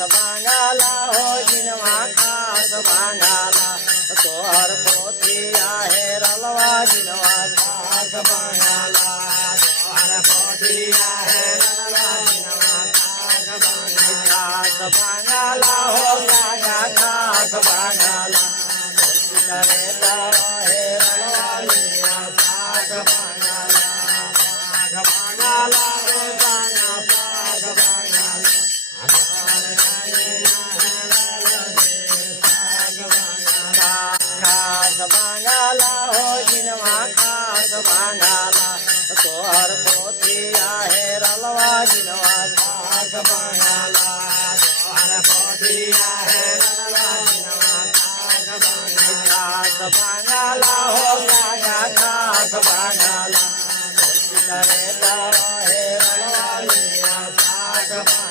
भांगाला हो जिनवा खास भांगाला तोहर पोथिया हे रलवा जिनवा खास भांगाला तोहर पोथिया हे रलवा जिनवा खास भांगाला हो राजा खास भांगाला करे तारा हे रलवा जिनवा खास भांगाला भांगाला रे भांगा खास भांगाला खास भांगाला हो जिनवा खास भांगाला तोहर पोथिया हे रलवा जिनवा खास भांगाला तोहर पोथिया हे रलवा जिनवा खास भांगाला हो राजा खास भांगाला करे तारा हे रलवा जिनवा खास भांगाला